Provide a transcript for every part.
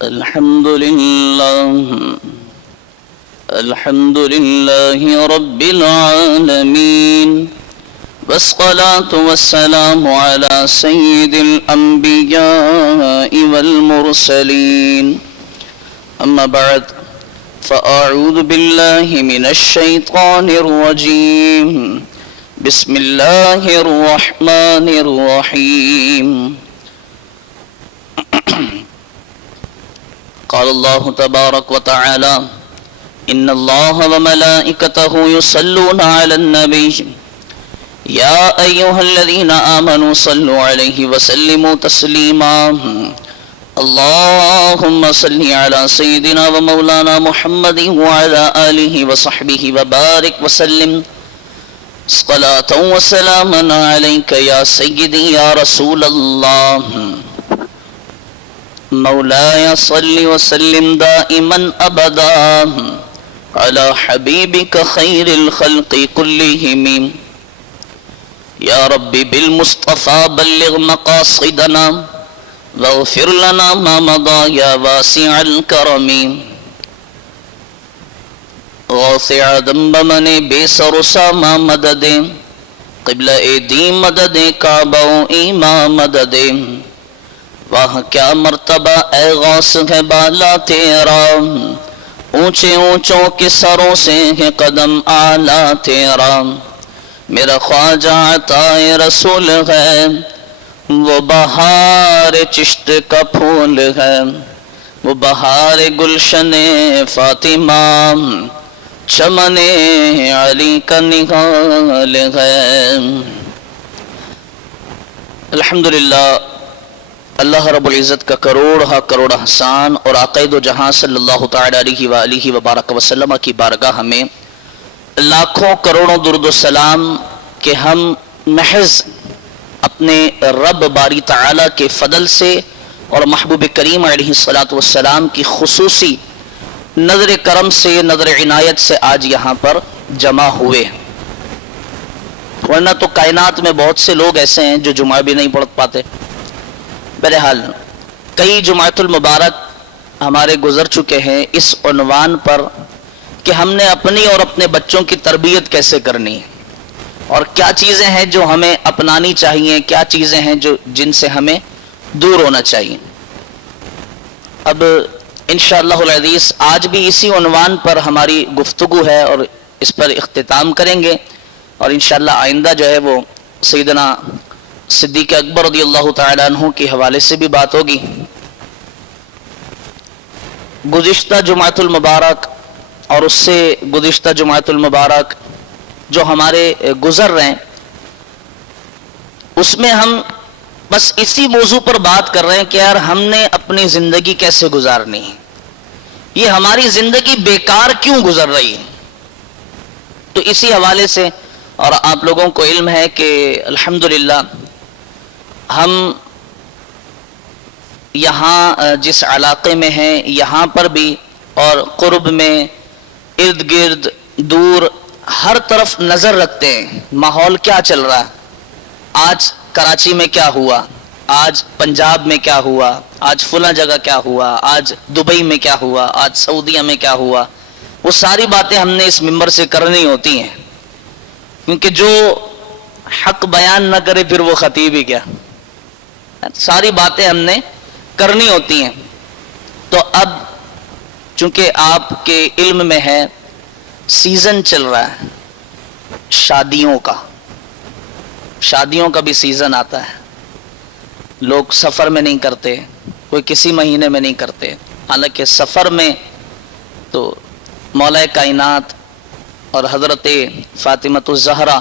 الحمد لله رب العالمين، والصلاة والسلام على سيد الأنبياء والمرسلين. أما بعد، فأعوذ بالله من الشيطان الرجيم. بسم الله الرحمن الرحيم. قال الله تبارك وتعالى: إن الله وملائكته يصلون على النبي يا أيها الذين آمنوا صلوا عليه وسلموا تسليما. اللهم صل على سيدنا ومولانا محمد وعلى آله وصحبه وبارك وسلم صلاة وسلاما عليك يا سيدي يا رسول الله. مولاي صل وسلم دائما أبدا على حبيبك خير الخلق كلهم. يا ربي بالمصطفى بلغ مقاصدنا واغفر لنا ما مضى يا واسع الكرم. غافع ذنب من بے سر و ساما مدد قبلہ دی مدد کعبہ و ایماں مدد. واہ کیا مرتبہ اے غوث ہے بالا تیرا، اونچے اونچوں کے سروں سے ہے قدم اعلیٰ تیرا. میرا خواجہ عطا رسول ہے، وہ بہار چشت کا پھول ہے، وہ بہار گلشن فاطمہ، چمن علی کا نہال ہے. الحمدللہ اللہ رب العزت کا کروڑ احسان اور آقا دو جہاں صلی اللہ تعالی علیہ وآلہ وبارک وسلم کی بارگاہ میں لاکھوں کروڑوں درود و سلام کہ ہم محض اپنے رب باری تعالی کے فضل سے اور محبوب کریم علیہ السلام کی خصوصی نظر کرم سے، نظر عنایت سے آج یہاں پر جمع ہوئے. ورنہ تو کائنات میں بہت سے لوگ ایسے ہیں جو جمعہ بھی نہیں پڑھ پاتے. بہرحال کئی جمعۃ المبارک ہمارے گزر چکے ہیں اس عنوان پر کہ ہم نے اپنی اور اپنے بچوں کی تربیت کیسے کرنی ہے اور کیا چیزیں ہیں جو ہمیں اپنانی چاہیے، کیا چیزیں ہیں جن سے ہمیں دور ہونا چاہیے. اب انشاءاللہ العزیز آج بھی اسی عنوان پر ہماری گفتگو ہے اور اس پر اختتام کریں گے، اور انشاءاللہ آئندہ جو ہے وہ سیدنا صدیق اکبر رضی اللہ تعالیٰ عنہ کے حوالے سے بھی بات ہوگی. گزشتہ جمعۃ المبارک اور اس سے گزشتہ جمعۃ المبارک جو ہمارے گزر رہے ہیں اس میں ہم بس اسی موضوع پر بات کر رہے ہیں کہ یار ہم نے اپنی زندگی کیسے گزارنی ہے، یہ ہماری زندگی بیکار کیوں گزر رہی ہے. تو اسی حوالے سے، اور آپ لوگوں کو علم ہے کہ الحمدللہ ہم یہاں جس علاقے میں ہیں یہاں پر بھی اور قرب میں ارد گرد دور ہر طرف نظر رکھتے ہیں ماحول کیا چل رہا ہے. آج کراچی میں کیا ہوا، آج پنجاب میں کیا ہوا، آج فلاں جگہ کیا ہوا، آج دبئی میں کیا ہوا، آج سعودیہ میں کیا ہوا. وہ ساری باتیں ہم نے اس ممبر سے کرنی ہوتی ہیں، کیونکہ جو حق بیان نہ کرے پھر وہ خطیب ہی کیا. ساری باتیں ہم نے کرنی ہوتی ہیں. تو اب چونکہ آپ کے علم میں ہے سیزن چل رہا ہے شادیوں کا بھی سیزن آتا ہے. لوگ سفر میں نہیں کرتے، کوئی کسی مہینے میں نہیں کرتے. حالانکہ سفر میں تو مولا کائنات اور حضرت فاطمہ الزہرا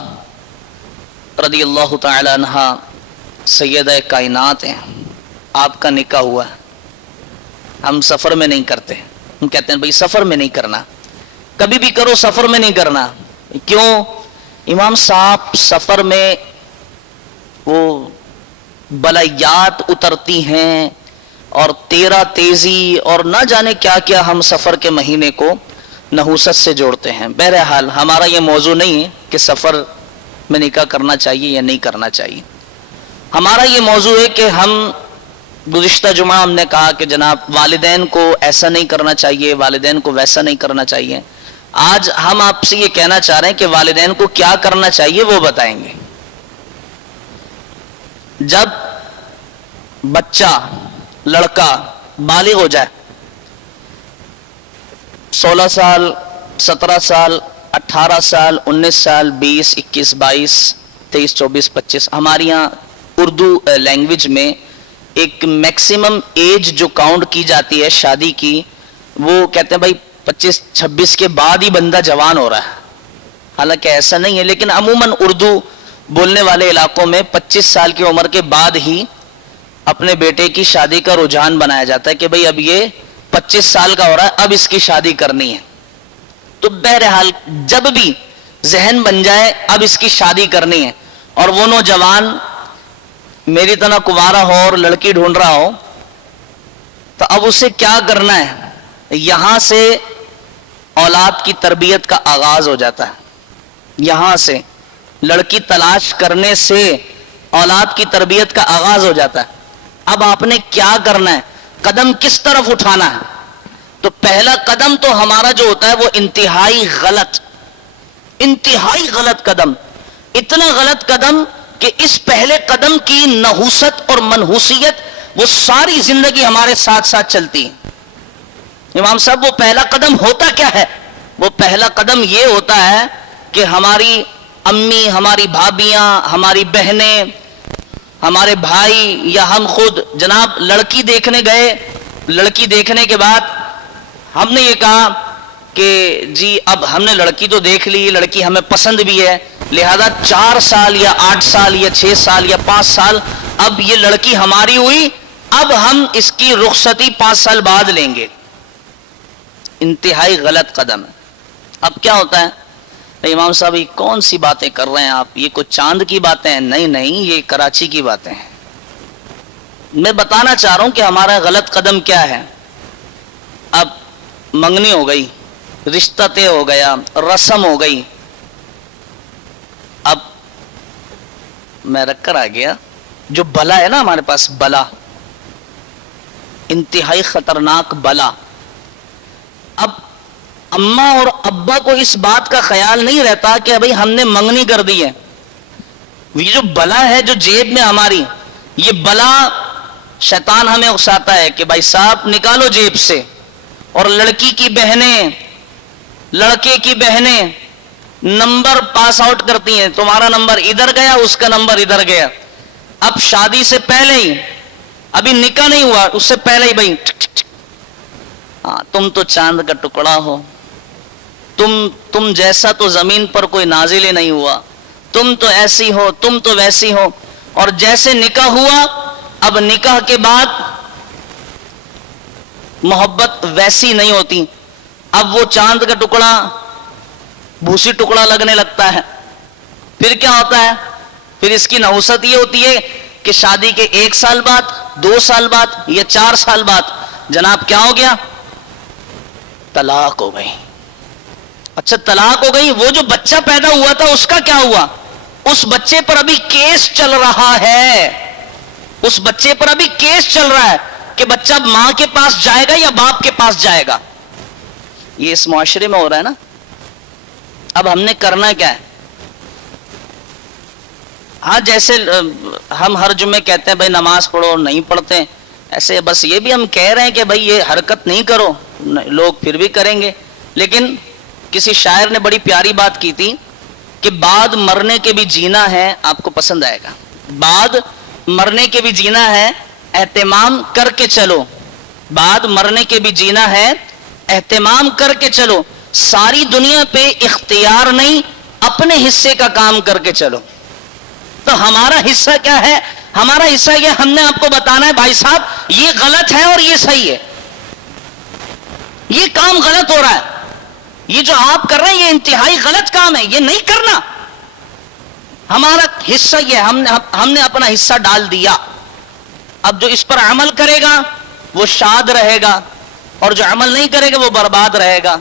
رضی اللہ تعالی عنہا سیدہ کائنات ہیں، آپ کا نکاح ہوا ہے. ہم سفر میں نہیں کرتے، ہم کہتے ہیں بھئی سفر میں نہیں کرنا، کبھی بھی کرو سفر میں نہیں کرنا. کیوں؟ امام صاحب سفر میں وہ بلایات اترتی ہیں اور تیرا تیزی اور نہ جانے کیا کیا ہم سفر کے مہینے کو نحوست سے جوڑتے ہیں. بہرحال ہمارا یہ موضوع نہیں ہے کہ سفر میں نکاح کرنا چاہیے یا نہیں کرنا چاہیے. ہمارا یہ موضوع ہے کہ ہم گزشتہ جمعہ ہم نے کہا کہ جناب والدین کو ایسا نہیں کرنا چاہیے، والدین کو ویسا نہیں کرنا چاہیے. آج ہم آپ سے یہ کہنا چاہ رہے ہیں کہ والدین کو کیا کرنا چاہیے وہ بتائیں گے. جب بچہ لڑکا بالغ ہو جائے، 16 سال 17 سال 18 سال 19 سال 20 21 22 23 24 25، ہماری یہاں اردو لینگویج میں ایک میکسیمم ایج جو کاؤنٹ کی جاتی ہے شادی کی، وہ کہتے ہیں بھائی 25 26 کے بعد ہی بندہ جوان ہو رہا ہے. حالانکہ ایسا نہیں ہے، لیکن عموماً اردو بولنے والے علاقوں میں 25 سال کی عمر کے بعد ہی اپنے بیٹے کی شادی کا رجحان بنایا جاتا ہے کہ بھئی اب یہ 25 سال کا ہو رہا ہے، اب اس کی شادی کرنی ہے. تو بہرحال جب بھی ذہن بن جائے اب اس کی شادی کرنی ہے، اور وہ نوجوان میری طرح کنوارا ہو اور لڑکی ڈھونڈ رہا ہو، تو اب اسے کیا کرنا ہے؟ یہاں سے اولاد کی تربیت کا آغاز ہو جاتا ہے. یہاں سے لڑکی تلاش کرنے سے اولاد کی تربیت کا آغاز ہو جاتا ہے. اب آپ نے کیا کرنا ہے؟ قدم کس طرف اٹھانا ہے؟ تو پہلا قدم تو ہمارا جو ہوتا ہے وہ انتہائی غلط قدم، اتنا غلط قدم کہ اس پہلے قدم کی نحوست اور منحوسیت وہ ساری زندگی ہمارے ساتھ ساتھ چلتی ہے. امام صاحب وہ پہلا قدم ہوتا کیا ہے؟ وہ پہلا قدم یہ ہوتا ہے کہ ہماری امی، ہماری بھابیاں، ہماری بہنیں، ہمارے بھائی یا ہم خود جناب لڑکی دیکھنے گئے. لڑکی دیکھنے کے بعد ہم نے یہ کہا کہ جی اب ہم نے لڑکی تو دیکھ لی، لڑکی ہمیں پسند بھی ہے، لہذا 4 سال یا 8 سال یا 6 سال یا 5 سال اب یہ لڑکی ہماری ہوئی، اب ہم اس کی رخصتی 5 سال بعد لیں گے. انتہائی غلط قدم ہے. اب کیا ہوتا ہے؟ امام صاحب یہ کون سی باتیں کر رہے ہیں آپ؟ یہ کوئی چاند کی باتیں ہیں؟ نہیں، یہ کراچی کی باتیں ہیں. میں بتانا چاہ رہا ہوں کہ ہمارا غلط قدم کیا ہے. اب منگنی ہو گئی، رشتہ طے ہو گیا، رسم ہو گئی. اب میں رکھ کر آ گیا جو بلا ہے نا ہمارے پاس، بلا انتہائی خطرناک بلا. اب اماں اور ابا کو اس بات کا خیال نہیں رہتا کہ بھئی ہم نے منگنی کر دی ہے. یہ جو بلا ہے جو جیب میں ہماری، یہ بلا شیطان ہمیں اکساتا ہے کہ بھائی صاحب نکالو جیب سے. اور لڑکی کی بہنیں، لڑکے کی بہنیں نمبر پاس آؤٹ کرتی ہیں، تمہارا نمبر ادھر گیا، اس کا نمبر ادھر گیا. اب شادی سے پہلے ہی، ابھی نکاح نہیں ہوا، اس سے پہلے ہی بھائی ہاں تم تو چاند کا ٹکڑا ہو، تم جیسا تو زمین پر کوئی نازل ہی نہیں ہوا، تم تو ایسی ہو، تم تو ویسی ہو. اور جیسے نکاح ہوا، اب نکاح کے بعد محبت ویسی نہیں ہوتی. اب وہ چاند کا ٹکڑا بھوسی ٹکڑا لگنے لگتا ہے. پھر کیا ہوتا ہے؟ پھر اس کی نحوست یہ ہوتی ہے کہ شادی کے 1 سال بعد، 2 سال بعد یا 4 سال بعد جناب کیا ہو گیا؟ طلاق ہو گئی. اچھا طلاق ہو گئی، وہ جو بچہ پیدا ہوا تھا اس کا کیا ہوا؟ اس بچے پر ابھی کیس چل رہا ہے. اس بچے پر ابھی کیس چل رہا ہے کہ بچہ ماں کے پاس جائے گا یا باپ کے پاس جائے گا. یہ اس معاشرے میں ہو رہا ہے نا. اب ہم نے کرنا کیا ہے؟ ہاں جیسے ہم ہر جمعے کہتے ہیں بھائی نماز پڑھو، نہیں پڑھتے، ایسے بس یہ بھی ہم کہہ رہے ہیں کہ بھائی یہ حرکت نہیں کرو، لوگ پھر بھی کریں گے. لیکن کسی شاعر نے بڑی پیاری بات کی تھی کہ بعد مرنے کے بھی جینا ہے. آپ کو پسند آئے گا. بعد مرنے کے بھی جینا ہے، اہتمام کر کے چلو. بعد مرنے کے بھی جینا ہے، اہتمام کر کے چلو. ساری دنیا پہ اختیار نہیں، اپنے حصے کا کام کر کے چلو. تو ہمارا حصہ کیا ہے؟ ہمارا حصہ یہ ہم نے آپ کو بتانا ہے بھائی صاحب یہ غلط ہے اور یہ صحیح ہے. یہ کام غلط ہو رہا ہے، یہ جو آپ کر رہے ہیں یہ انتہائی غلط کام ہے، یہ نہیں کرنا. ہمارا حصہ یہ ہم نے اپنا حصہ ڈال دیا. اب جو اس پر عمل کرے گا وہ شاد رہے گا، اور جو عمل نہیں کرے گا وہ برباد رہے گا.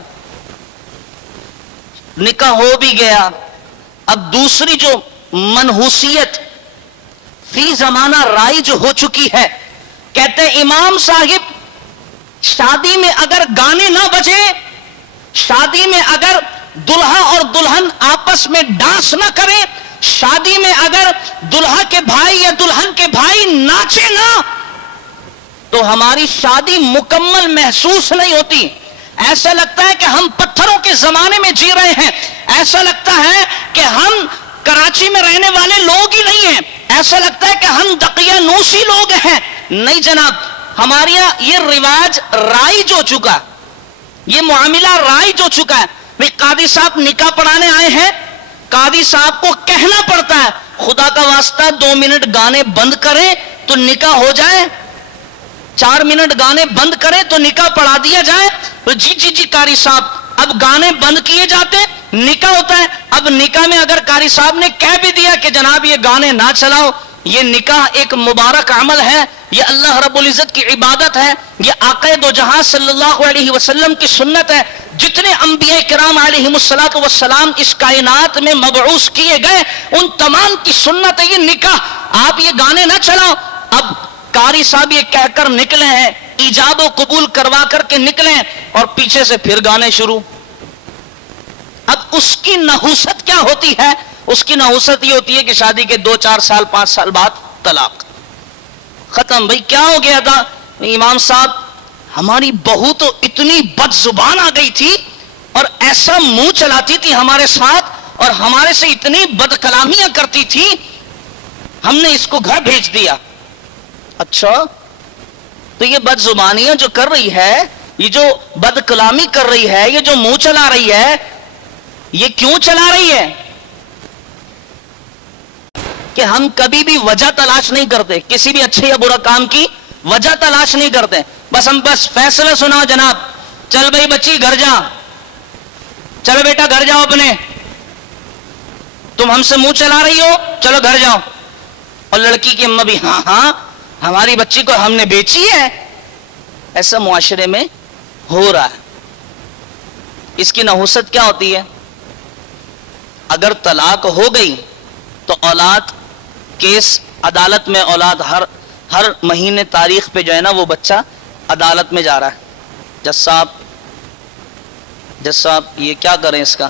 نکاح ہو بھی گیا. اب دوسری جو منحوسیت فی زمانہ رائج ہو چکی ہے کہتے ہیں امام صاحب شادی میں اگر گانے نہ بجے، شادی میں اگر دلہا اور دلہن آپس میں ڈانس نہ کرے، شادی میں اگر دلہا کے بھائی یا دلہن کے بھائی ناچے نہ، تو ہماری شادی مکمل محسوس نہیں ہوتی. ایسا لگتا ہے کہ ہم پتھروں کے زمانے میں جی رہے ہیں، ایسا لگتا ہے کہ ہم کراچی میں رہنے والے لوگ ہی نہیں ہیں، ایسا لگتا ہے کہ ہم دقیانوسی لوگ ہیں. نہیں جناب، ہمارے یہاں یہ رواج رائج ہو چکا، یہ معاملہ رائج ہو چکا ہے. بھئی قاضی صاحب نکاح پڑھانے آئے ہیں، قاضی صاحب کو کہنا پڑتا ہے خدا کا واسطہ 2 منٹ گانے بند کریں تو نکاح ہو جائے، 4 منٹ گانے بند کریں تو نکاح پڑھا دیا جائے. تو جی قاری صاحب، اب گانے بند کیے جاتے، نکاح ہوتا ہے. اب نکاح میں اگر قاری صاحب نے کہہ بھی دیا کہ جناب یہ گانے نہ چلاؤ، یہ نکاح ایک مبارک عمل ہے، یہ اللہ رب العزت کی عبادت ہے، یہ آقا دو جہاں صلی اللہ علیہ وسلم کی سنت ہے. جتنے انبیاء کرام علیہم الصلوۃ والسلام اس کائنات میں مبعوث کیے گئے، ان تمام کی سنت ہے یہ نکاح. آپ یہ گانے نہ چلاؤ. اب قاری صاحب یہ کہہ کر نکلے ہیں، ایجاب و قبول کروا کر کے نکلے ہیں، اور پیچھے سے پھر گانے شروع. اب اس کی نحوست کیا ہوتی ہے؟ اس کی نحوست یہ ہوتی ہے کہ شادی کے 2 4 سال 5 سال بعد طلاق ختم. بھئی کیا ہو گیا تھا؟ امام صاحب ہماری بہو تو اتنی بد زبان آ گئی تھی اور ایسا منہ چلاتی تھی ہمارے ساتھ اور ہمارے سے اتنی بد کلامیاں کرتی تھی، ہم نے اس کو گھر بھیج دیا. اچھا، تو یہ بد زبانیاں جو کر رہی ہے، یہ جو بد کلامی کر رہی ہے، یہ جو منہ چلا رہی ہے، یہ کیوں چلا رہی ہے؟ کہ ہم کبھی بھی وجہ تلاش نہیں کرتے، کسی بھی اچھے یا برا کام کی وجہ تلاش نہیں کرتے. ہم بس فیصلہ سناؤ جناب، چل بھائی بچی گھر جا، چلو بیٹا گھر جاؤ اپنے، تم ہم سے منہ چلا رہی ہو، چلو گھر جاؤ. اور لڑکی کی اماں بھی ہاں ہماری بچی کو ہم نے بیچی ہے. ایسا معاشرے میں ہو رہا ہے. اس کی نحوست کیا ہوتی ہے؟ اگر طلاق ہو گئی تو اولاد کیس عدالت میں، اولاد ہر مہینے تاریخ پہ جو ہے نا وہ بچہ عدالت میں جا رہا ہے. جج صاحب یہ کیا کریں اس کا؟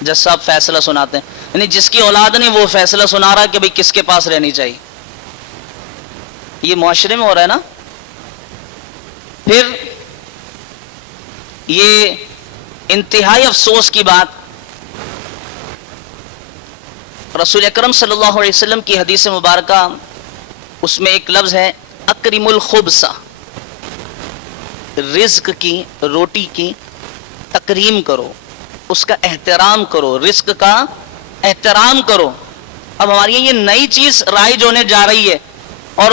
جج صاحب فیصلہ سناتے ہیں، یعنی جس کی اولاد نہیں وہ فیصلہ سنا رہا ہے کہ بھئی کس کے پاس رہنی چاہیے. یہ معاشرے میں ہو رہا ہے نا. پھر یہ انتہائی افسوس کی بات، رسول اکرم صلی اللہ علیہ وسلم کی حدیث مبارکہ، اس میں ایک لفظ ہے اکرم الخبز، رزق کی، روٹی کی تکریم کرو، اس کا احترام کرو، رزق کا احترام کرو. اب ہماری یہ نئی چیز رائج ہونے جا رہی ہے اور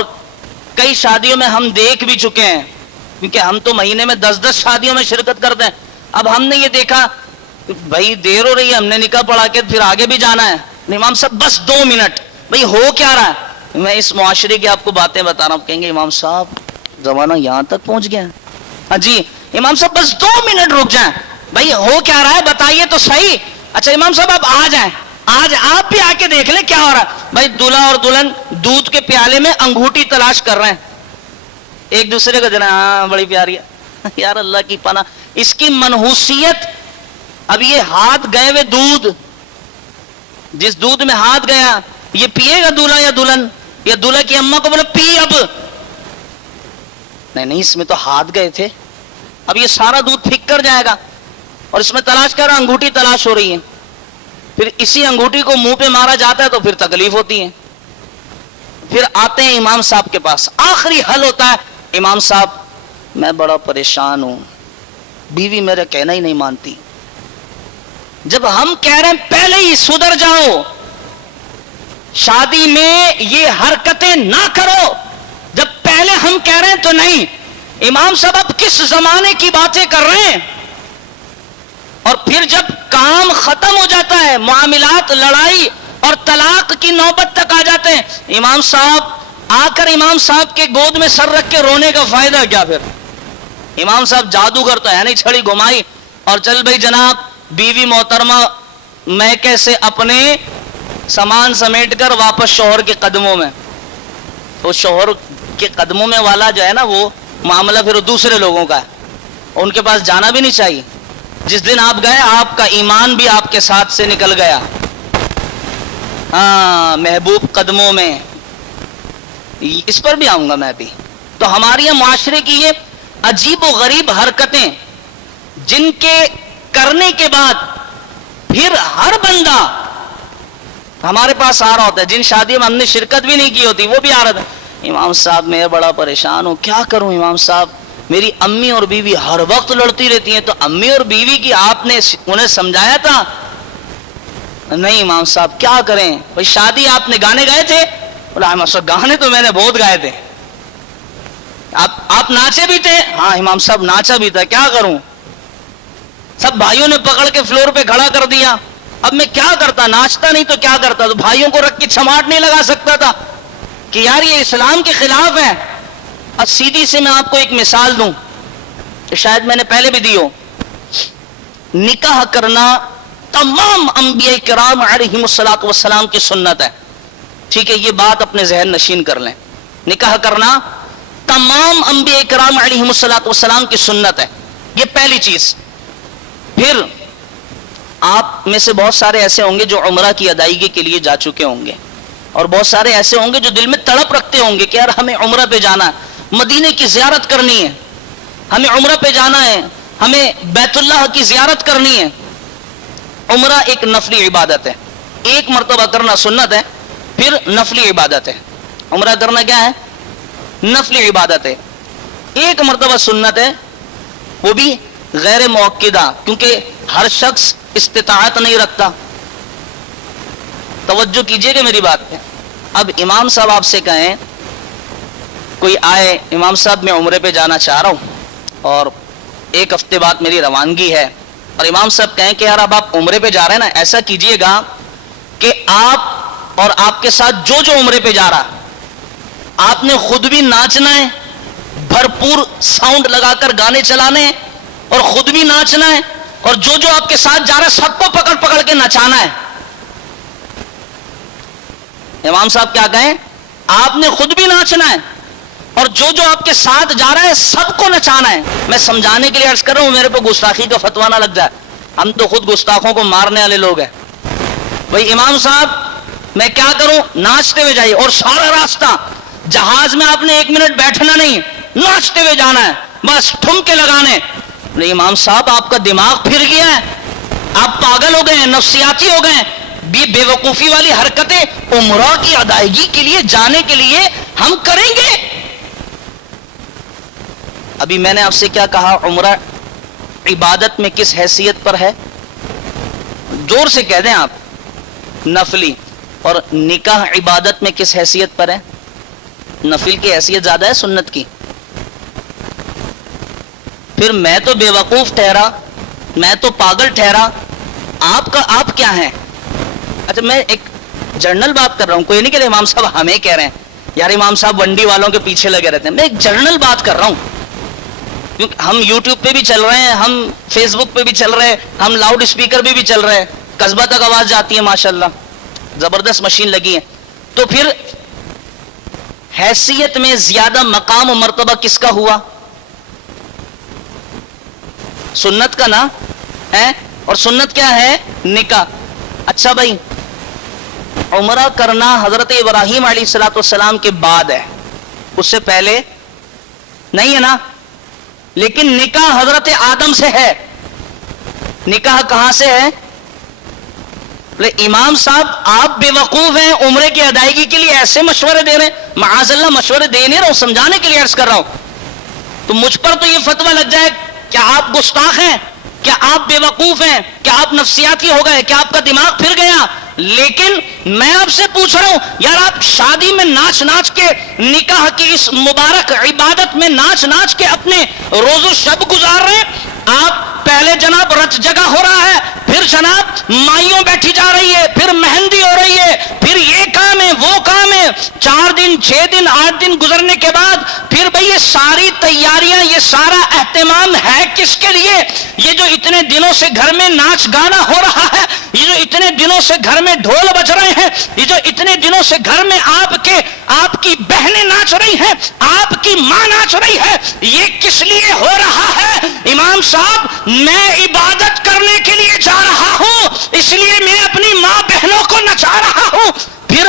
کئی شادیوں میں ہم دیکھ بھی چکے ہیں، کیونکہ ہم تو مہینے میں 10 شادیوں میں شرکت کرتے ہیں. اب ہم نے یہ دیکھا بھائی دیر ہو رہی ہے، ہم نے نکاح پڑھا کے پھر آگے بھی جانا ہے. امام صاحب بس 2 منٹ، بھئی ہو کیا رہا ہے؟ میں اس معاشرے کی آپ کو باتیں بتا رہا ہوں. کہیں گے امام صاحب زمانہ یہاں تک پہنچ گیا. ہاں جی امام صاحب بس 2 منٹ رک جائیں، بھئی ہو کیا رہا ہے بتائیے تو صحیح. اچھا امام صاحب آپ آ جائیں، آج آپ بھی آ کے دیکھ لیں کیا ہو رہا ہے. بھائی دلہا اور دلہن دودھ کے پیالے میں انگوٹھی تلاش کر رہے ہیں، ایک دوسرے کو جنا ہاں بڑی پیاری ہے یار اللہ کی پناہ. اس کی منحوسیت. اب یہ ہاتھ گئے ہوئے دودھ، جس دودھ میں ہاتھ گیا یہ پیے گا دلہا یا دلہن؟ یا دلہا کی اماں کو بولے پی اب؟ نہیں اس میں تو ہاتھ گئے تھے. اب یہ سارا دودھ پھینک کر جائے گا اور اس میں تلاش کر رہا، انگوٹھی تلاش ہو رہی ہے. پھر اسی انگوٹھی کو منہ پہ مارا جاتا ہے تو پھر تکلیف ہوتی ہے. پھر آتے ہیں امام صاحب کے پاس، آخری حل ہوتا ہے امام صاحب میں بڑا پریشان ہوں، بیوی میرا کہنا ہی نہیں مانتی. جب ہم کہہ رہے ہیں پہلے ہی سدھر جاؤ، شادی میں یہ حرکتیں نہ کرو، جب پہلے ہم کہہ رہے ہیں تو نہیں. امام صاحب اب کس زمانے کی باتیں کر رہے ہیں؟ اور پھر جب کام ختم ہو جاتا ہے، معاملات لڑائی اور طلاق کی نوبت تک آ جاتے ہیں، امام صاحب آ کر امام صاحب کے گود میں سر رکھ کے رونے کا فائدہ کیا؟ پھر امام صاحب جادوگر تو ہے نہیں، چھڑی گھمائی اور چل بھائی جناب بیوی محترمہ میں کیسے اپنے سامان سمیٹ کر واپس شوہر کے قدموں میں. تو شوہر کے قدموں میں والا جو ہے نا وہ معاملہ پھر دوسرے لوگوں کا ہے، ان کے پاس جانا بھی نہیں چاہیے. جس دن آپ گئے آپ کا ایمان بھی آپ کے ساتھ سے نکل گیا. ہاں محبوب قدموں میں، اس پر بھی آؤں گا میں بھی. تو ہمارے یہاں معاشرے کی یہ عجیب و غریب حرکتیں جن کے کرنے کے بعد پھر ہر بندہ ہمارے پاس آ رہا ہوتا ہے. جن شادیوں میں ہم نے شرکت بھی نہیں کی ہوتی وہ بھی آ رہا تھا، امام صاحب میں بڑا پریشان ہوں، کیا کروں امام صاحب، میری امی اور بیوی ہر وقت لڑتی رہتی ہیں. تو امی اور بیوی کی آپ نے انہیں سمجھایا تھا؟ نہیں امام صاحب کیا کریں. بھائی شادی آپ نے گانے گائے تھے؟ بولا امام صاحب گانے تو میں نے بہت گائے تھے. آپ ناچے بھی تھے؟ ہاں امام صاحب ناچا بھی تھا. کیا کروں، سب بھائیوں نے پکڑ کے فلور پہ کھڑا کر دیا. اب میں کیا کرتا، ناچتا نہیں تو کیا کرتا. تو بھائیوں کو رکھ کے چھماٹ نہیں لگا سکتا تھا کہ یار یہ اسلام کے خلاف ہے. اب سیدھی سے میں آپ کو ایک مثال دوں، شاید میں نے پہلے بھی دی ہو. نکاح کرنا تمام انبیاء کرام علیہم الصلوۃ والسلام کی سنت ہے. ٹھیک ہے، یہ بات اپنے ذہن نشین کر لیں. نکاح کرنا تمام انبیاء کرام علیہم الصلوۃ والسلام کی سنت ہے، یہ پہلی چیز. پھر آپ میں سے بہت سارے ایسے ہوں گے جو عمرہ کی ادائیگی کے لیے جا چکے ہوں گے، اور بہت سارے ایسے ہوں گے جو دل میں تڑپ رکھتے ہوں گے کہ یار ہمیں عمرہ پہ جانا ہے، مدینے کی زیارت کرنی ہے، ہمیں عمرہ پہ جانا ہے، ہمیں بیت اللہ کی زیارت کرنی ہے. عمرہ ایک نفلی عبادت ہے، ایک مرتبہ کرنا سنت ہے، پھر نفلی عبادت ہے. عمرہ کرنا کیا ہے؟ نفلی عبادت ہے. ایک مرتبہ سنت ہے، وہ بھی غیر موقدہ، کیونکہ ہر شخص استطاعت نہیں رکھتا. توجہ کیجئے کہ میری بات پہ. اب امام صاحب آپ سے کہیں، کوئی آئے، امام صاحب میں عمرے پہ جانا چاہ رہا ہوں اور ایک ہفتے بعد میری روانگی ہے، اور امام صاحب کہیں کہ یار اب آپ عمرے پہ جا رہے ہیں نا، ایسا کیجئے گا کہ آپ اور آپ کے ساتھ جو عمرے پہ جا رہا، آپ نے خود بھی ناچنا ہے، بھرپور ساؤنڈ لگا کر گانے چلانے ہیں اور خود بھی ناچنا ہے، اور جو آپ کے ساتھ جا رہا ہے سب کو پکڑ پکڑ کے نچانا ہے. امام صاحب کیا کہیں؟ آپ نے خود بھی ناچنا ہے اور جو آپ کے ساتھ جا رہا ہے سب کو نچانا ہے. میں سمجھانے کے لیے عرض کر رہا ہوں، میرے پہ گستاخی کا فتویٰ نہ لگ جائے، ہم تو خود گستاخوں کو مارنے والے لوگ ہیں. بھائی امام صاحب میں کیا کروں؟ ناچتے ہوئے جائیے، اور سارا راستہ جہاز میں آپ نے 1 منٹ بیٹھنا نہیں، ناچتے ہوئے جانا ہے، بس ٹھمکے لگانے. نہیں امام صاحب آپ کا دماغ پھر گیا ہے، آپ پاگل ہو گئے ہیں، نفسیاتی ہو گئے ہیں. بے وقوفی والی حرکتیں عمرہ کی ادائیگی کے لیے جانے کے لیے ہم کریں گے؟ ابھی میں نے آپ سے کیا کہا؟ عمرہ عبادت میں کس حیثیت پر ہے؟ زور سے کہہ دیں آپ، نفلی. اور نکاح عبادت میں کس حیثیت پر ہے؟ نفل کی حیثیت زیادہ ہے سنت کی. پھر میں تو بے وقوف ٹھہرا، میں تو پاگل ٹھہرا، آپ کیا ہیں؟ اچھا میں ایک جنرل بات کر رہا ہوں، کوئی نہیں کہ امام صاحب ہمیں کہہ رہے ہیں یار امام صاحب ونڈی والوں کے پیچھے لگے رہتے ہیں. میں ایک جنرل بات کر رہا ہوں، کیونکہ ہم یوٹیوب پہ بھی چل رہے ہیں، ہم فیس بک پہ بھی چل رہے ہیں، ہم لاؤڈ اسپیکر پہ بھی چل رہے ہیں، قصبہ تک آواز جاتی ہے، ماشاءاللہ زبردست مشین لگی ہے. تو پھر حیثیت میں زیادہ مقام و مرتبہ کس کا ہوا؟ سنت کا نا ہے. اور سنت کیا ہے؟ نکاح. اچھا بھائی عمرہ کرنا حضرت ابراہیم علیہ الصلوۃ والسلام کے بعد ہے، اس سے پہلے نہیں ہے نا. لیکن نکاح حضرت آدم سے ہے. نکاح کہاں سے ہے؟ امام صاحب آپ بے وقوف ہیں، عمرے کی ادائیگی کے لیے ایسے مشورے دے رہے ہیں. معاذ اللہ مشورے دے نہیں رہا ہوں، سمجھانے کے لیے عرض کر رہا ہوں. تو مجھ پر تو یہ فتویٰ لگ جائے کیا آپ گستاخ ہیں، کیا آپ بے وقوف ہیں، کیا آپ نفسیاتی ہو گئے، کیا آپ کا دماغ پھر گیا. لیکن میں آپ سے پوچھ رہا ہوں یار آپ شادی میں ناچ ناچ کے، نکاح کی اس مبارک عبادت میں ناچ ناچ کے اپنے روز و شب گزار رہے ہیں. آپ پہلے جناب رت جگہ ہو رہا ہے، پھر جناب مائیوں بیٹھی جا رہی ہے، پھر مہندی ہو رہی ہے، پھر یہ کام ہے وہ کام ہے، 4 دن 6 دن 8 دن گزرنے کے بعد پھر بھئی یہ ساری تیاریاں، یہ سارا اہتمام ہے کس کے لیے؟ یہ جو اتنے دنوں سے گھر میں ناچ گانا ہو رہا ہے، یہ جو اتنے دنوں سے گھر میں ڈھول بج رہے ہیں، یہ جو اتنے دنوں سے گھر میں آپ کی بہنیں ناچ رہی ہیں، آپ کی ماں ناچ رہی ہے، یہ کس لیے ہو رہا ہے؟ امام صاحب میں عبادت کرنے کے لیے جا رہا ہوں، اس لیے میں اپنی ماں بہنوں کو نچا رہا ہوں۔ پھر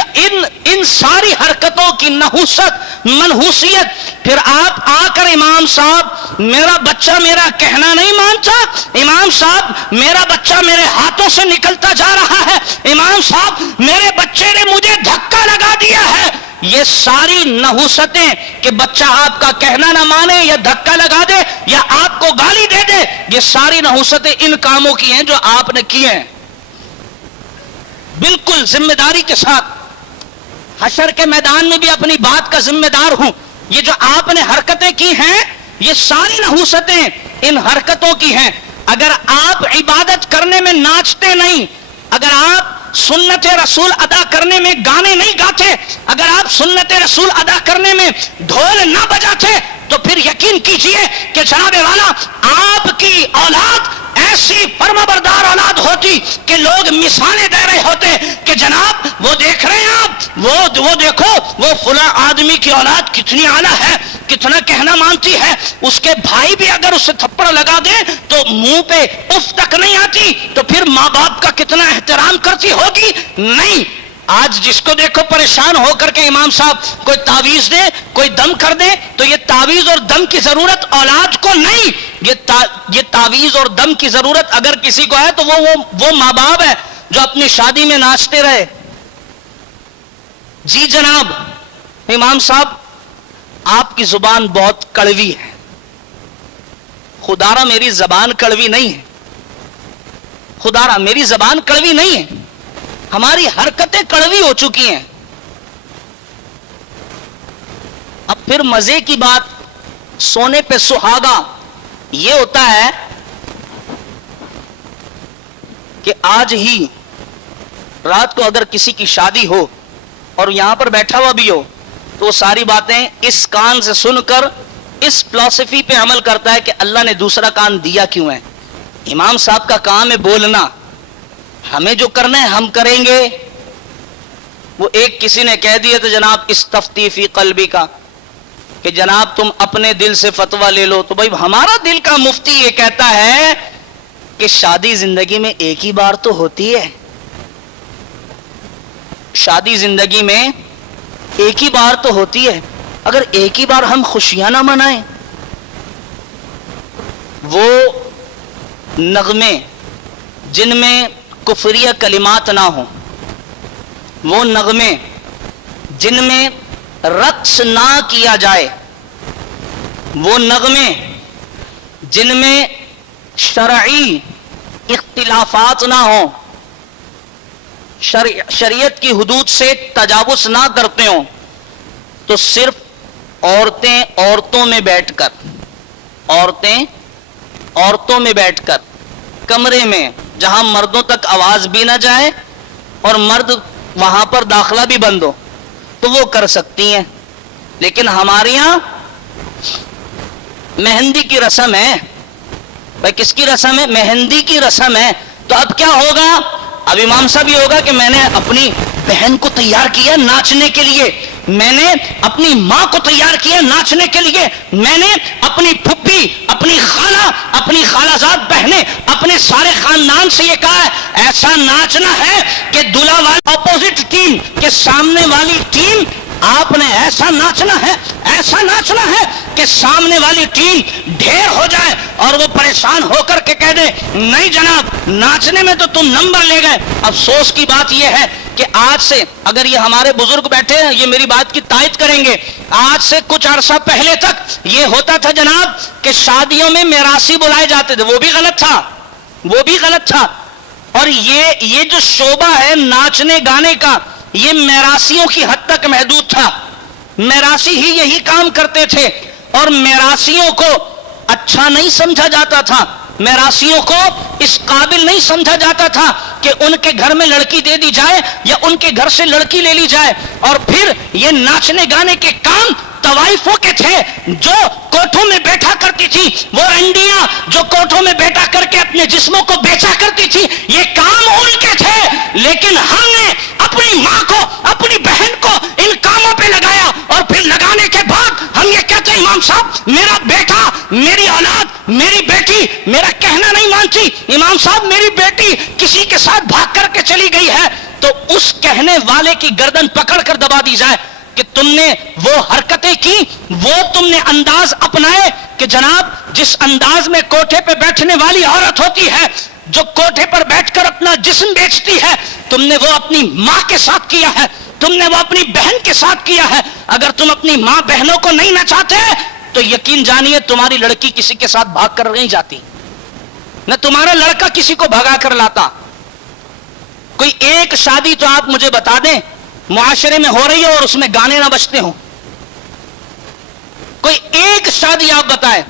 ان ساری حرکتوں کی نحوست منحوسیت، پھر آپ آ کر امام صاحب میرا بچہ میرا کہنا نہیں مانتا، امام صاحب میرا بچہ میرے ہاتھوں سے نکلتا جا رہا ہے، امام صاحب میرے بچے نے مجھے دھکا لگا دیا ہے، یہ ساری نحوستیں کہ بچہ آپ کا کہنا نہ مانے یا دھکا لگا دے یا آپ کو گالی دے دے، یہ ساری نحوستیں ان کاموں کی ہیں جو آپ نے کیے ہیں۔ بالکل ذمہ داری کے ساتھ حشر کے میدان میں بھی اپنی بات کا ذمہ دار ہوں۔ یہ جو آپ نے حرکتیں کی ہیں، یہ ساری نحوستیں ان حرکتوں کی ہیں۔ اگر آپ عبادت کرنے میں ناچتے نہیں، اگر آپ سنت رسول ادا کرنے میں گانے نہیں گاتے، اگر آپ سنت رسول ادا کرنے میں ڈھول نہ بجاتے، تو پھر یقین کیجئے کہ جناب والا آپ کی اولاد ایسی فرمانبردار اولاد ہوتی کہ لوگ مثالیں دے رہے ہوتے کہ جناب وہ دیکھ رہے ہیں آپ، وہ دیکھو وہ فلاں آدمی کی اولاد کتنی اعلیٰ ہے، کتنا کہنا مانتی ہے، اس کے بھائی بھی اگر اسے تھپڑ لگا دے تو منہ پہ اف تک نہیں آتی، تو پھر ماں باپ کا کتنا احترام کرتی ہوگی؟ نہیں۔ آج جس کو دیکھو پریشان ہو کر کے امام صاحب کوئی تعویذ دے، کوئی دم کر دے، تو یہ تعویذ اور دم کی ضرورت اولاد کو نہیں، یہ تعویذ اور دم کی ضرورت اگر کسی کو ہے تو وہ ماں باپ ہے جو اپنی شادی میں ناچتے رہے۔ جی جناب امام صاحب آپ کی زبان بہت کڑوی ہے۔ خدا را میری زبان کڑوی نہیں ہے، خدا را میری زبان کڑوی نہیں ہے، ہماری حرکتیں کڑوی ہو چکی ہیں۔ اب پھر مزے کی بات، سونے پہ سہاگا یہ ہوتا ہے کہ آج ہی رات کو اگر کسی کی شادی ہو اور یہاں پر بیٹھا ہوا بھی ہو تو وہ ساری باتیں اس کان سے سن کر اس فلسفی پہ عمل کرتا ہے کہ اللہ نے دوسرا کان دیا کیوں ہے۔ امام صاحب کا کام ہے بولنا، ہمیں جو کرنا ہے ہم کریں گے۔ وہ ایک کسی نے کہہ دیا تو جناب استفتی فی قلبی کا کہ جناب تم اپنے دل سے فتویٰ لے لو، تو بھائی ہمارا دل کا مفتی یہ کہتا ہے کہ شادی زندگی میں ایک ہی بار تو ہوتی ہے، شادی زندگی میں ایک ہی بار تو ہوتی ہے، اگر ایک ہی بار ہم خوشیاں نہ منائیں، وہ نغمے جن میں کفریہ کلمات نہ ہوں، وہ نغمے جن میں رقص نہ کیا جائے، وہ نغمے جن میں شرعی اختلافات نہ ہوں، شریعت کی حدود سے تجاوز نہ کرتے ہوں، تو صرف عورتوں میں بیٹھ کر کمرے میں جہاں مردوں تک آواز بھی نہ جائے اور مرد وہاں پر داخلہ بھی بند ہو تو وہ کر سکتی ہیں۔ لیکن ہمارے یہاں مہندی کی رسم ہے، بھائی کس کی رسم ہے؟ مہندی کی رسم ہے۔ تو اب کیا ہوگا؟ اب امام صاحب یہ ہوگا کہ میں نے اپنی بہن کو تیار کیا ناچنے کے لیے، میں نے اپنی ماں کو تیار کیا ناچنے کے لیے، میں نے اپنی پھپھی، اپنی خالہ، اپنی خالہ زاد بہنیں، اپنے سارے خاندان سے یہ کہا ہے ایسا ناچنا ہے کہ دلہا والی اپوزٹ ٹیم کے سامنے والی ٹیم، آپ نے ایسا ناچنا ہے کہ سامنے والی ٹیم ڈھیر ہو جائے اور وہ پریشان ہو کر کے کہہ دے نہیں جناب ناچنے میں تو تم نمبر لے گئے۔ افسوس کی بات یہ ہے کہ آج سے اگر یہ ہمارے بزرگ بیٹھے ہیں یہ میری بات کی تائید کریں گے، آج سے کچھ عرصہ پہلے تک یہ ہوتا تھا جناب کہ شادیوں میں میراثی بلائے جاتے تھے، وہ بھی غلط تھا۔ اور یہ جو شعبہ ہے ناچنے گانے کا یہ میراثیوں کی حد تک محدود تھا، میراثی ہی یہی کام کرتے تھے اور میراثیوں کو اچھا نہیں سمجھا جاتا تھا۔ میراثیوں کو اس قابل نہیں سمجھا جاتا تھا کہ ان کے گھر میں لڑکی دے دی جائے یا ان کے گھر سے لڑکی لے لی جائے. اور پھر یہ ناچنے گانے کے کام طوائفوں کے تھے جو کوٹھوں میں بیٹھا کرتی تھی, وہ رنڈیاں جو کوٹھوں میں بیٹھا کر کے اپنے جسموں کو بیچا کرتی تھی, یہ کام ان کے تھے. لیکن ہم نے اپنی ماں کو, اپنی بہن کو ان کاموں پہ لگایا, اور پھر لگانے کے بعد ہم یہ کہتے ہیں امام صاحب میرا بیٹا, میری اولاد, میری بیٹی میرا کہنا نہیں مانتی, امام صاحب میری بیٹی کسی کے ساتھ بھاگ کر کے چلی گئی ہے, تو اس کہنے والے کی گردن پکڑ کر دبا دی جائے کہ تم نے وہ حرکتیں کی, وہ تم نے انداز اپنائے کہ جناب جس انداز میں کوٹھے پہ بیٹھنے والی عورت ہوتی ہے, جو کوٹھے پر بیٹھ کر اپنا جسم بیچتی ہے, تم نے وہ اپنی ماں کے ساتھ کیا ہے, تم نے وہ اپنی بہن کے ساتھ کیا ہے. اگر تم اپنی ماں بہنوں کو نہیں نچاتے تو یقین جانیے تمہاری لڑکی کسی کے ساتھ بھاگ کر نہیں جاتی, نہ تمہارا لڑکا کسی کو بھگا کر لاتا. کوئی ایک شادی تو آپ مجھے بتا دیں معاشرے میں ہو رہی ہو اور اس میں گانے نہ بجتے ہوں. کوئی ایک شادی آپ بتائیں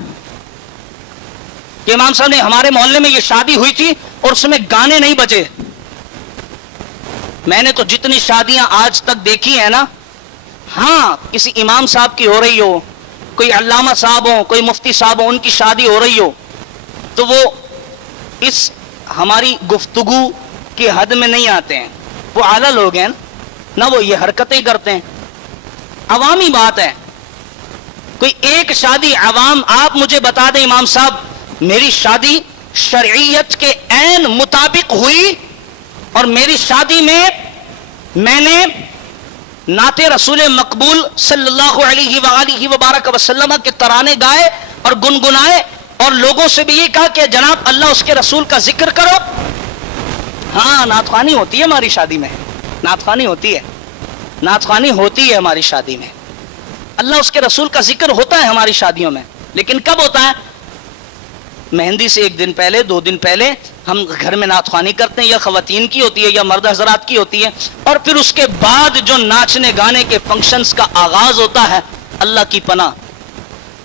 کہ امام صاحب نے ہمارے محلے میں یہ شادی ہوئی تھی اور اس میں گانے نہیں بجے. میں نے تو جتنی شادیاں آج تک دیکھی ہیں نا, ہاں کسی امام صاحب کی ہو رہی ہو, کوئی علامہ صاحب ہو, کوئی مفتی صاحب ہو, ان کی شادی ہو رہی ہو, تو وہ اس ہماری گفتگو کی حد میں نہیں آتے ہیں. وہ اعلیٰ لوگ ہیں نہ, وہ یہ حرکتیں کرتے ہیں. عوامی بات ہے. کوئی ایک شادی عوام آپ مجھے بتا دیں امام صاحب میری شادی شرعیت کے عین مطابق ہوئی اور میری شادی میں نے نعت رسول مقبول صلی اللہ علیہ وآلہ وبارک وسلم کے ترانے گائے اور گنگنائے, اور لوگوں سے بھی یہ کہا کہ جناب اللہ اس کے رسول کا ذکر کرو. ہاں نعت خوانی ہوتی ہے ہماری شادی میں, نعت خوانی ہوتی ہے, نعت خوانی ہوتی ہے ہماری شادی میں, اللہ اس کے رسول کا ذکر ہوتا ہے ہماری شادیوں میں. لیکن کب ہوتا ہے؟ مہندی سے ایک دن پہلے, 2 دن پہلے ہم گھر میں نعت خوانی کرتے ہیں, یا خواتین کی ہوتی ہے یا مرد حضرات کی ہوتی ہے, اور پھر اس کے بعد جو ناچنے گانے کے فنکشنز کا آغاز ہوتا ہے. اللہ کی پناہ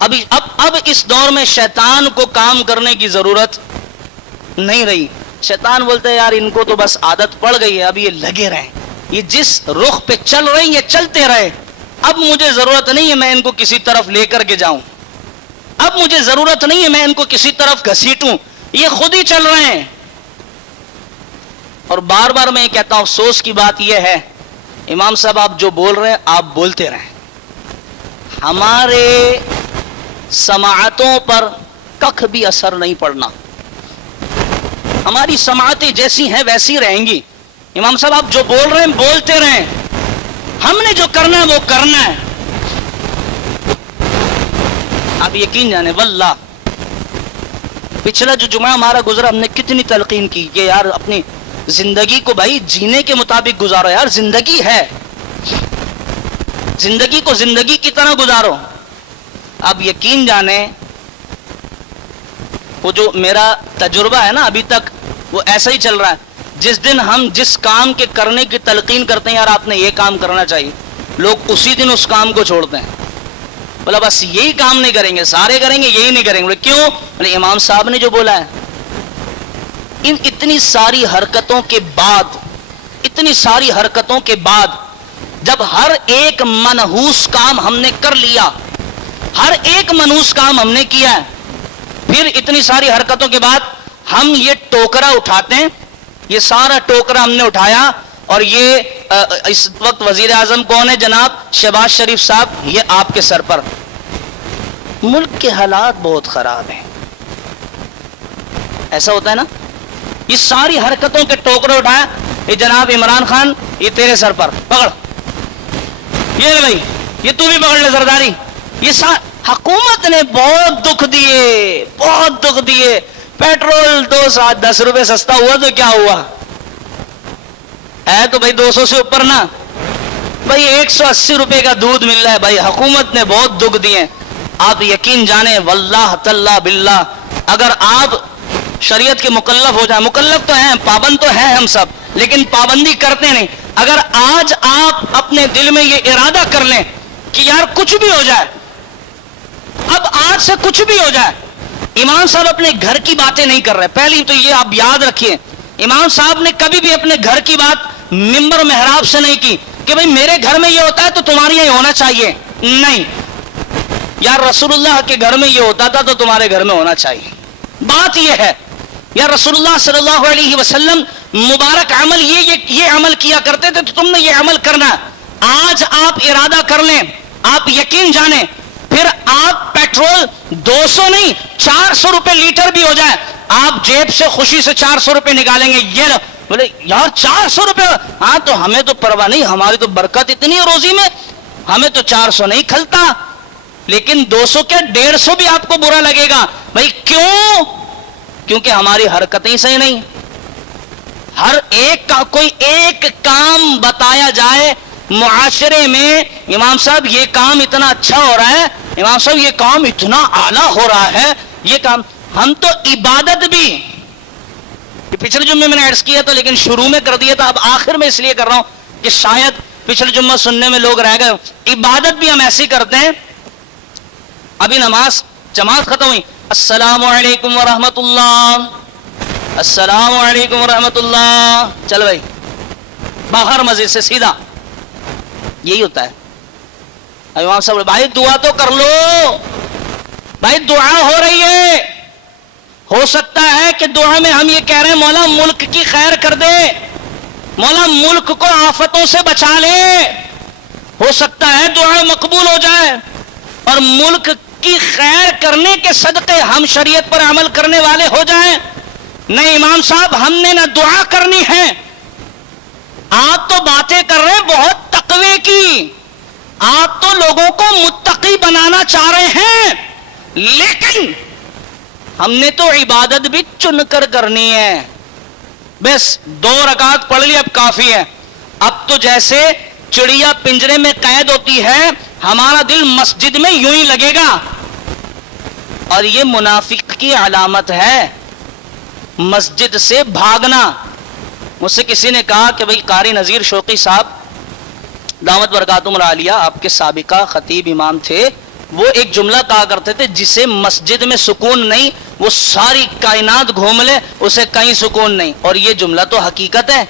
اب اس دور میں شیطان کو کام کرنے کی ضرورت نہیں رہی. شیطان بولتے ہیں یار ان کو تو بس عادت پڑ گئی ہے, اب یہ لگے رہیں, یہ جس رخ پہ چل رہے ہیں یہ چلتے رہے, اب مجھے ضرورت نہیں ہے میں ان کو کسی طرف لے کر کے جاؤں, اب مجھے ضرورت نہیں ہے میں ان کو کسی طرف گھسیٹوں, یہ خود ہی چل رہے ہیں. اور بار بار میں یہ کہتا ہوں افسوس کی بات یہ ہے امام صاحب آپ جو بول رہے ہیں آپ بولتے رہیں, ہمارے سماعتوں پر کخ بھی اثر نہیں پڑنا, ہماری سماعتیں جیسی ہیں ویسی رہیں گی. امام صاحب آپ جو بول رہے ہیں بولتے رہیں, ہم نے جو کرنا ہے وہ کرنا ہے. آپ یقین جانے واللہ پچھلا جو جمعہ ہمارا گزرا ہم نے کتنی تلقین کی کہ یار اپنی زندگی کو بھائی جینے کے مطابق گزارو, یار زندگی ہے, زندگی کو زندگی کی طرح گزارو. آپ یقین جانے وہ جو میرا تجربہ ہے نا ابھی تک وہ ایسا ہی چل رہا ہے. جس دن ہم جس کام کے کرنے کی تلقین کرتے ہیں یار آپ نے یہ کام کرنا چاہیے, لوگ اسی دن اس کام کو چھوڑتے ہیں. بولا بس یہی کام نہیں کریں گے, سارے کریں گے, یہی نہیں کریں گے. کیوں؟ امام صاحب نے جو بولا ہے. ان اتنی ساری حرکتوں کے بعد, اتنی ساری حرکتوں کے بعد جب ہر ایک منحوس کام ہم نے کر لیا, ہر ایک منحوس کام ہم نے کیا ہے, پھر اتنی ساری حرکتوں کے بعد ہم یہ ٹوکرا اٹھاتے ہیں. یہ سارا ٹوکرا ہم نے اٹھایا, اور یہ اس وقت وزیر اعظم کون ہے جناب شہباز شریف صاحب, یہ آپ کے سر پر. ملک کے حالات بہت خراب ہیں, ایسا ہوتا ہے نا. یہ ساری حرکتوں کے ٹوکرے اٹھایا, یہ جناب عمران خان یہ تیرے سر پر پکڑ, یہ بھائی یہ تو بھی پکڑ لے زرداری. یہ حکومت نے بہت دکھ دیے, بہت دکھ دیے. پیٹرول 10 روپے سستا ہوا تو کیا ہوا ہے, تو بھائی 200 سے اوپر نا, بھائی 180 روپے کا دودھ مل رہا ہے. بھائی حکومت نے بہت دکھ دیے. آپ یقین جانے واللہ تاللہ باللہ اگر آپ شریعت کے مکلف ہو جائیں, مکلف تو ہیں, پابند تو ہیں ہم سب, لیکن پابندی کرتے نہیں. اگر آج آپ اپنے دل میں یہ ارادہ کر لیں کہ یار کچھ بھی ہو جائے, اب آج سے کچھ بھی ہو جائے, امام صاحب اپنے گھر کی باتیں نہیں کر رہے. پہلی تو یہ آپ یاد رکھیے, امام صاحب نے کبھی بھی اپنے گھر کی بات منبر محراب سے نہیں کی کہ بھئی میرے گھر میں یہ ہوتا ہے تو تمہارے یہاں ہونا چاہیے. نہیں, یا رسول اللہ کے گھر میں یہ ہوتا تھا تو تمہارے گھر میں ہونا چاہیے. بات یہ ہے, یا رسول اللہ صلی اللہ علیہ وسلم مبارک عمل یہ عمل کیا کرتے تھے تو تم نے یہ عمل کرنا. آج آپ ارادہ کر لیں, آپ یقین جانیں, پھر آپ پیٹرول 200 نہیں 400 روپے لیٹر بھی ہو جائے, آپ جیب سے خوشی سے 400 روپے نکالیں گے. یہ بولے یار 400 روپے, ہاں تو ہمیں تو پرواہ نہیں, ہماری تو برکت اتنی ہے روزی میں, ہمیں تو 400 نہیں کھلتا. لیکن 200 کیا 150 بھی آپ کو برا لگے گا. بھائی کیوں؟ کیونکہ ہماری حرکتیں صحیح نہیں. ہر ایک کا کوئی ایک کام بتایا جائے معاشرے میں, امام صاحب یہ کام اتنا اچھا ہو رہا ہے, امام صاحب یہ کام اتنا اعلیٰ ہو رہا ہے, یہ کام. ہم تو عبادت بھی, پچھلے جمعے میں نے عرض کیا تھا لیکن شروع میں کر دیا تھا, اب آخر میں اس لیے کر رہا ہوں کہ شاید پچھلے جمعہ سننے میں لوگ رہ گئے. عبادت بھی ہم ایسی کرتے ہیں, ابھی نماز جماعت ختم ہوئی, السلام علیکم ورحمۃ اللہ, السلام علیکم ورحمۃ اللہ, چل بھائی باہر مسجد سے سیدھا. یہی ہوتا ہے. امام صاحب بھائی دعا تو کر لو, بھائی دعا ہو رہی ہے, ہو سکتا ہے کہ دعا میں ہم یہ کہہ رہے ہیں مولا ملک کی خیر کر دے, مولا ملک کو آفتوں سے بچا لے, ہو سکتا ہے دعا مقبول ہو جائے اور ملک کی خیر کرنے کے صدقے ہم شریعت پر عمل کرنے والے ہو جائیں. نہیں امام صاحب, ہم نے نہ دعا کرنی ہے, آپ تو باتیں کر رہے ہیں بہت تقوی کی, آپ تو لوگوں کو متقی بنانا چاہ رہے ہیں, لیکن ہم نے تو عبادت بھی چن کر کرنی ہے. بس 2 رکعت پڑھ لی اب کافی ہے. اب تو جیسے چڑیا پنجرے میں قید ہوتی ہے, ہمارا دل مسجد میں یوں ہی لگے گا, اور یہ منافق کی علامت ہے, مسجد سے بھاگنا. مجھ سے کسی نے کہا کہ بھئی قاری نذیر شوقی صاحب دعوت برکاتہم العالیہ آپ کے سابقہ خطیب امام تھے, وہ ایک جملہ کہا کرتے تھے, جسے مسجد میں سکون نہیں وہ ساری کائنات گھوم لے اسے کہیں سکون نہیں. اور یہ جملہ تو حقیقت ہے,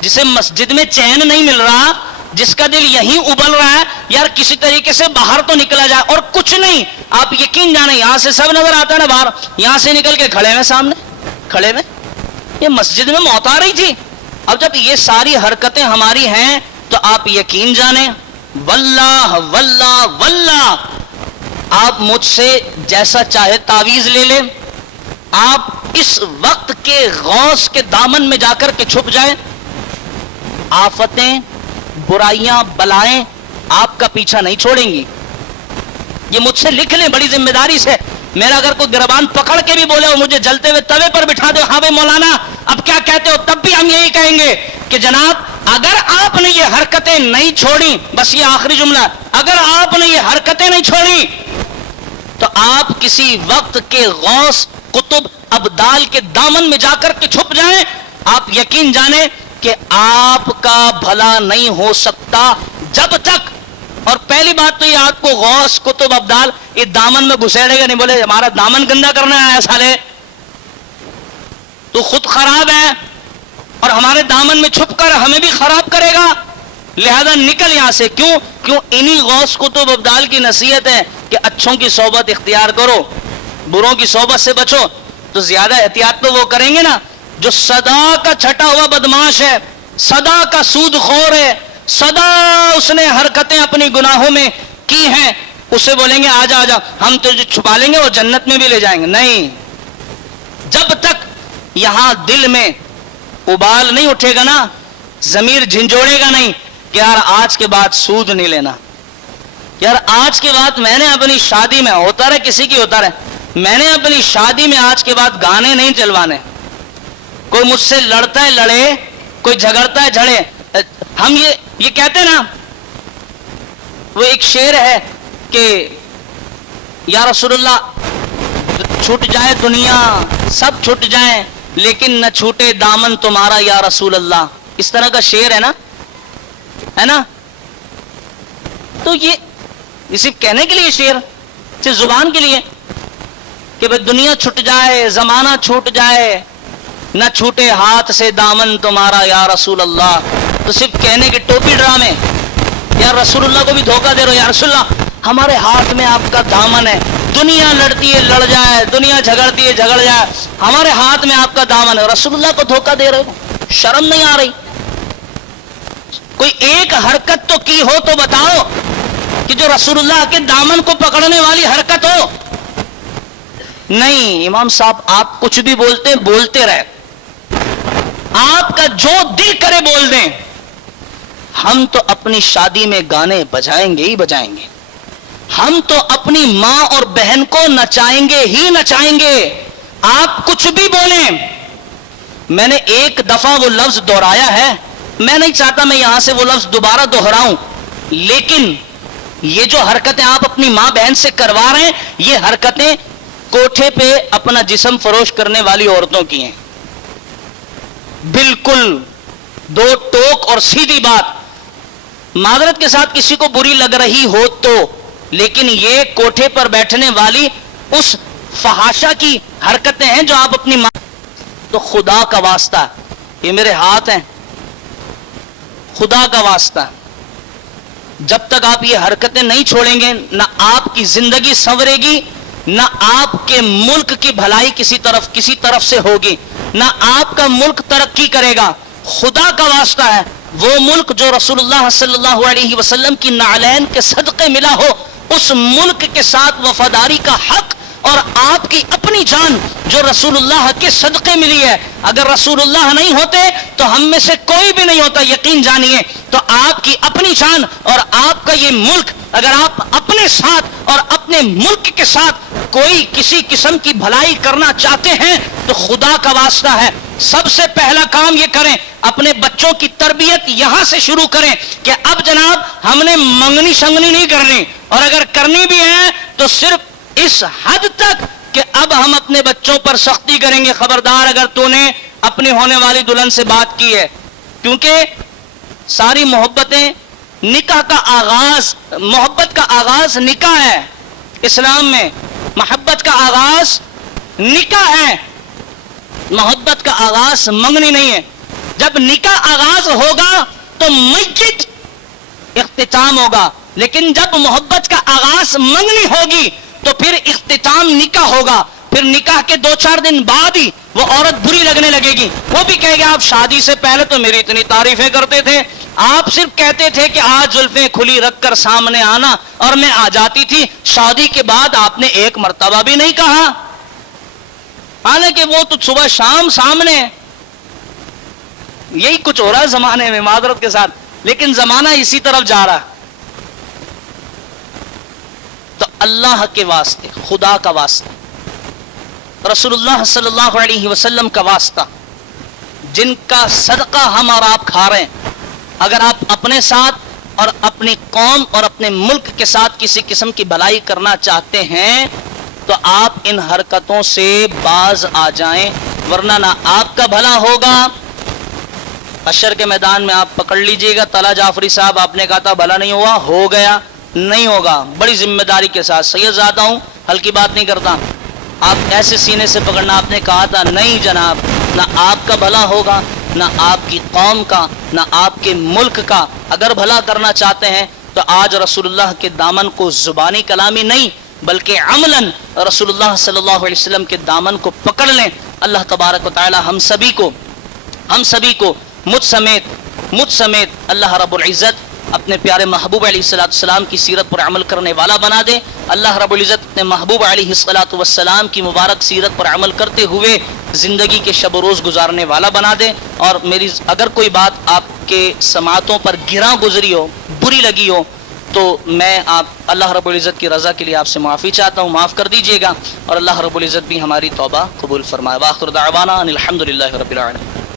جسے مسجد میں چین نہیں مل رہا, جس کا دل یہیں ابل رہا ہے, یار کسی طریقے سے باہر تو نکلا جائے. اور کچھ نہیں, آپ یقین جانیں یہاں سے سب نظر آتا ہے نا باہر, یہاں سے نکل کے کھڑے میں سامنے کھڑے میں, یہ مسجد میں موت آ رہی تھی. اب جب یہ ساری حرکتیں ہماری ہیں تو آپ یقین جانیں واللہ واللہ واللہ, آپ مجھ سے جیسا چاہے تعویذ لے لیں, آپ اس وقت کے غوث کے دامن میں جا کر کے چھپ جائیں, آفتیں برائیاں بلائیں آپ کا پیچھا نہیں چھوڑیں گی. یہ مجھ سے لکھ لیں بڑی ذمہ داری سے. میرا اگر کوئی گربان پکڑ کے بھی بولے اور مجھے جلتے ہوئے توے پر بٹھا دے, ہاں بھائی مولانا اب کیا کہتے ہو, تب بھی ہم یہی کہیں گے کہ جناب اگر آپ نے یہ حرکتیں نہیں چھوڑی, بس یہ آخری جملہ, اگر آپ نے یہ حرکتیں نہیں چھوڑی تو آپ کسی وقت کے غوث قطب ابدال کے دامن میں جا کر کے چھپ جائیں, آپ یقین جانیں کہ آپ کا بھلا نہیں ہو سکتا جب تک. اور پہلی بات تو یہ آپ کو غوث قطب ابدال یہ دامن میں گھسیڑے گا نہیں, بولے ہمارا دامن گندا کرنا ہے سالے, تو خود خراب ہے اور ہمارے دامن میں چھپ کر ہمیں بھی خراب کرے گا, لہذا نکل یہاں سے. کیوں انہی غوث قطب ابدال کی نصیحت ہے کہ اچھوں کی صحبت اختیار کرو, بروں کی صحبت سے بچو. تو زیادہ احتیاط تو وہ کریں گے نا جو صدا کا چھٹا ہوا بدماش ہے, صدا کا سود خور ہے, صدا اس نے حرکتیں اپنی گناہوں میں کی ہیں, اسے بولیں گے آجا آجا ہم تجھے چھپا لیں گے اور جنت میں بھی لے جائیں گے. نہیں, جب تک یہاں دل میں ابال نہیں اٹھے گا نا, ضمیر جھنجھوڑے گا نہیں کہ یار آج کے بعد سود نہیں لینا, یار آج کے بعد میں نے اپنی شادی میں, ہوتا رہے کسی کی ہوتا رہے, میں نے اپنی شادی میں آج کے بعد گانے نہیں چلوانے. کوئی مجھ سے لڑتا ہے لڑے, کوئی جھگڑتا ہے جھڑے. ہم یہ کہتے ہیں نا, وہ ایک شعر ہے کہ یا رسول اللہ چھوٹ جائے دنیا سب چھوٹ جائیں لیکن نہ چھوٹے دامن تمہارا یا رسول اللہ, اس طرح کا شعر ہے نا. تو یہ صرف کہنے کے لیے شعر, صرف زبان کے لیے, کہ بھئی دنیا چھٹ جائے، زمانہ چھوٹ جائے، نہ چھوٹے ہاتھ سے دامن تمہارا یا رسول اللہ. تو صرف کہنے کی ٹوپی ڈرامے، یا رسول اللہ کو بھی دھوکہ دے رہے ہو. یا رسول اللہ ہمارے ہاتھ میں آپ کا دامن ہے، دنیا لڑتی ہے لڑ جائے، دنیا جھگڑتی ہے جھگڑ جائے، ہمارے ہاتھ میں آپ کا دامن ہے. رسول اللہ کو دھوکہ دے رہے ہو، شرم نہیں آ رہی؟ کوئی ایک حرکت تو کی ہو تو بتاؤ کہ جو رسول اللہ کے دامن کو پکڑنے والی حرکت ہو. نہیں امام صاحب، آپ کچھ بھی بولتے رہے، آپ کا جو دل کرے بول دیں، ہم تو اپنی شادی میں گانے بجائیں گے ہی بجائیں گے، ہم تو اپنی ماں اور بہن کو نچائیں گے ہی نچائیں گے. آپ کچھ بھی بولیں. میں نے ایک دفعہ وہ لفظ دہرایا ہے، میں نہیں چاہتا میں یہاں سے وہ لفظ دوبارہ دہراؤں، لیکن یہ جو حرکتیں آپ اپنی ماں بہن سے کروا رہے ہیں، یہ حرکتیں کوٹھے پہ اپنا جسم فروش کرنے والی عورتوں کی ہیں. بالکل دو ٹوک اور سیدھی بات. معذرت کے ساتھ کسی کو بری لگ رہی ہو تو، لیکن یہ کوٹھے پر بیٹھنے والی اس فحاشا کی حرکتیں ہیں جو آپ اپنی ماں. تو خدا کا واسطہ، یہ میرے ہاتھ ہیں، خدا کا واسطہ جب تک آپ یہ حرکتیں نہیں چھوڑیں گے، نہ آپ کی زندگی سنورے گی، نہ آپ کے ملک کی بھلائی کسی طرف سے ہوگی، نہ آپ کا ملک ترقی کرے گا. خدا کا واسطہ ہے، وہ ملک جو رسول اللہ صلی اللہ علیہ وسلم کی نعلین کے صدقے ملا ہو، اس ملک کے ساتھ وفاداری کا حق، اور آپ کی اپنی جان جو رسول اللہ کے صدقے ملی ہے. اگر رسول اللہ نہیں ہوتے تو ہم میں سے کوئی بھی نہیں ہوتا، یقین جانیے. تو آپ کی اپنی جان اور آپ کا یہ ملک، اگر آپ اپنے ساتھ اور اپنے ملک کے ساتھ کوئی کسی قسم کی بھلائی کرنا چاہتے ہیں تو خدا کا واسطہ ہے، سب سے پہلا کام یہ کریں، اپنے بچوں کی تربیت یہاں سے شروع کریں کہ اب جناب ہم نے منگنی شنگنی نہیں کرنی، اور اگر کرنی بھی ہے تو صرف اس حد تک کہ اب ہم اپنے بچوں پر سختی کریں گے، خبردار اگر تو نے اپنی ہونے والی دلہن سے بات کی ہے. کیونکہ ساری محبتیں، نکاح کا آغاز، محبت کا آغاز نکاح ہے. اسلام میں محبت کا آغاز نکاح ہے، محبت کا آغاز منگنی نہیں ہے. جب نکاح آغاز ہوگا تو میت اختتام ہوگا، لیکن جب محبت کا آغاز منگنی ہوگی تو پھر اختتام نکاح ہوگا. پھر نکاح کے 2-4 دن بعد ہی وہ عورت بری لگنے لگے گی، وہ بھی کہے گا آپ شادی سے پہلے تو میری اتنی تعریفیں کرتے تھے، آپ صرف کہتے تھے کہ آج زلفیں کھلی رکھ کر سامنے آنا اور میں آ جاتی تھی، شادی کے بعد آپ نے ایک مرتبہ بھی نہیں کہا. حالانکہ وہ تو صبح شام سامنے. یہی کچھ ہو رہا ہے زمانے میں، معذرت کے ساتھ، لیکن زمانہ اسی طرف جا رہا. تو اللہ کے واسطے، خدا کا واسطہ، رسول اللہ صلی اللہ علیہ وسلم کا واسطہ، جن کا صدقہ ہم اور آپ کھا رہے ہیں، اگر آپ اپنے ساتھ اور اپنی قوم اور اپنے ملک کے ساتھ کسی قسم کی بھلائی کرنا چاہتے ہیں تو آپ ان حرکتوں سے باز آ جائیں، ورنہ نہ آپ کا بھلا ہوگا. حشر کے میدان میں آپ پکڑ لیجئے گا. طلحہ جعفری صاحب، آپ نے کہا تھا بھلا نہیں ہوا، ہو گیا، نہیں ہوگا. بڑی ذمہ داری کے ساتھ، سید زیادہ ہوں، ہلکی بات نہیں کرتا. آپ ایسے سینے سے پکڑنا، آپ نے کہا تھا نہیں جناب، نہ آپ کا بھلا ہوگا، نہ آپ کی قوم کا، نہ آپ کے ملک کا. اگر بھلا کرنا چاہتے ہیں تو آج رسول اللہ کے دامن کو زبانی کلامی نہیں بلکہ عملاً رسول اللہ صلی اللہ علیہ وسلم کے دامن کو پکڑ لیں. اللہ تبارک و تعالی ہم سبھی کو مجھ سمیت اللہ رب العزت اپنے پیارے محبوب علیہ السلام کی سیرت پر عمل کرنے والا بنا دے. اللہ رب العزت اپنے محبوب علیہ السلام کی مبارک سیرت پر عمل کرتے ہوئے زندگی کے شب و روز گزارنے والا بنا دے. اور میری اگر کوئی بات آپ کے سماعتوں پر گراں گزری ہو، بری لگی ہو، تو میں اللہ رب العزت کی رضا کے لیے آپ سے معافی چاہتا ہوں، معاف کر دیجئے گا، اور اللہ رب العزت بھی ہماری توبہ قبول فرمائے. وآخر دعوانا ان الحمدللہ رب العالمین.